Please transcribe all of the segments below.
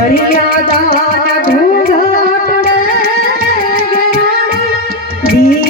મુજાણી મર્યાદાના ઘૂંઘાટને ઘેરાણી દીકરી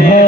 है